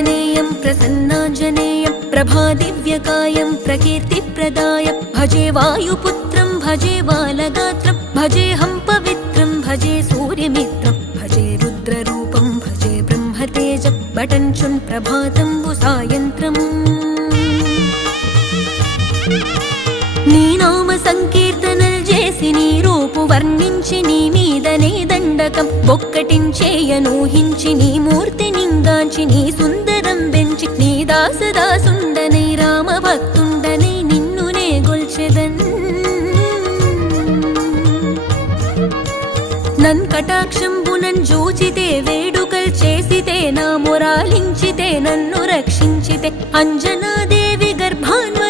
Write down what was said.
प्रसन्नाञ्जनेयं प्रसन्नाञ्जनेयं प्रभादिव्यकायं प्रकीर्तिप्रदायं भजे वायुपुत्रं भजे बालगात्रं भजेऽहं पवित्रं भजे सूर्यमित्रं भजे रुद्ररूपं भजे ब्रह्मतेजं बटञ्चुं प्रभातं सायन्त्रम् నీ నామ సంకీర్తనలు చేసి నీ రూపు వర్ణించి నీ మీదనే దండకం ఒక్కటించేయనూహించి నీ మూర్తి నింగాంచి నీ సుందరం పెంచి నీ దాసదాసుండనై రామ భక్తుండనై నిన్నునే గొల్చెదన్ నన్ కటాక్షంబునన్ జూచితే వేడుకల్ చేసితే నా మొరాలించితే నన్ను రక్షించితే అంజనాదేవి గర్భాన్వ